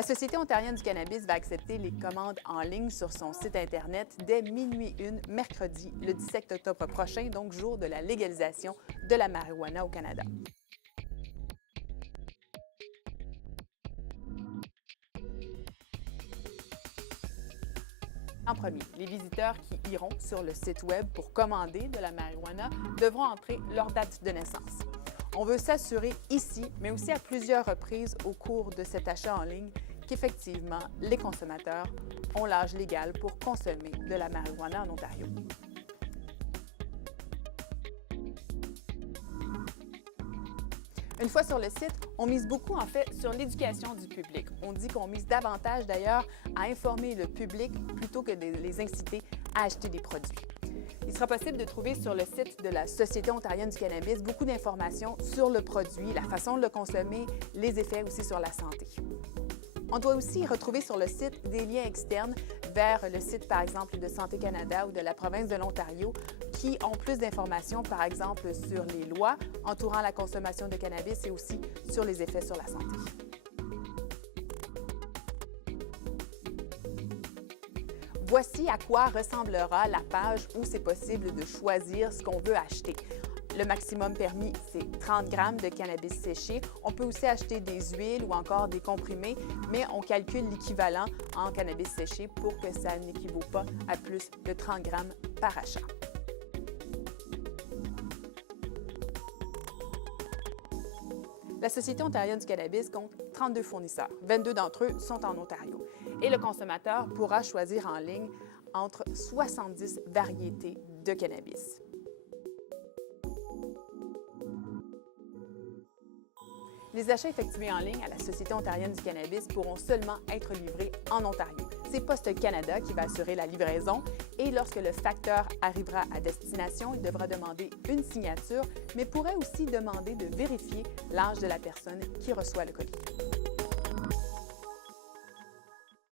La Société ontarienne du cannabis va accepter les commandes en ligne sur son site Internet dès minuit 1 mercredi, le 17 octobre prochain, donc jour de la légalisation de la marijuana au Canada. En premier, les visiteurs qui iront sur le site Web pour commander de la marijuana devront entrer leur date de naissance. On veut s'assurer ici, mais aussi à plusieurs reprises au cours de cet achat en ligne, qu'effectivement, les consommateurs ont l'âge légal pour consommer de la marijuana en Ontario. Une fois sur le site, on mise beaucoup en fait sur l'éducation du public. On dit qu'on mise davantage d'ailleurs à informer le public plutôt que de les inciter à acheter des produits. Il sera possible de trouver sur le site de la Société ontarienne du cannabis beaucoup d'informations sur le produit, la façon de le consommer, les effets aussi sur la santé. On doit aussi retrouver sur le site des liens externes vers le site, par exemple, de Santé Canada ou de la province de l'Ontario qui ont plus d'informations, par exemple, sur les lois entourant la consommation de cannabis et aussi sur les effets sur la santé. Voici à quoi ressemblera la page où c'est possible de choisir ce qu'on veut acheter. Le maximum permis, c'est 30 grammes de cannabis séché. On peut aussi acheter des huiles ou encore des comprimés, mais on calcule l'équivalent en cannabis séché pour que ça n'équivaut pas à plus de 30 grammes par achat. La Société ontarienne du cannabis compte 32 fournisseurs. 22 d'entre eux sont en Ontario. Et le consommateur pourra choisir en ligne entre 70 variétés de cannabis. Les achats effectués en ligne à la Société ontarienne du cannabis pourront seulement être livrés en Ontario. C'est Poste Canada qui va assurer la livraison et lorsque le facteur arrivera à destination, il devra demander une signature, mais pourrait aussi demander de vérifier l'âge de la personne qui reçoit le colis.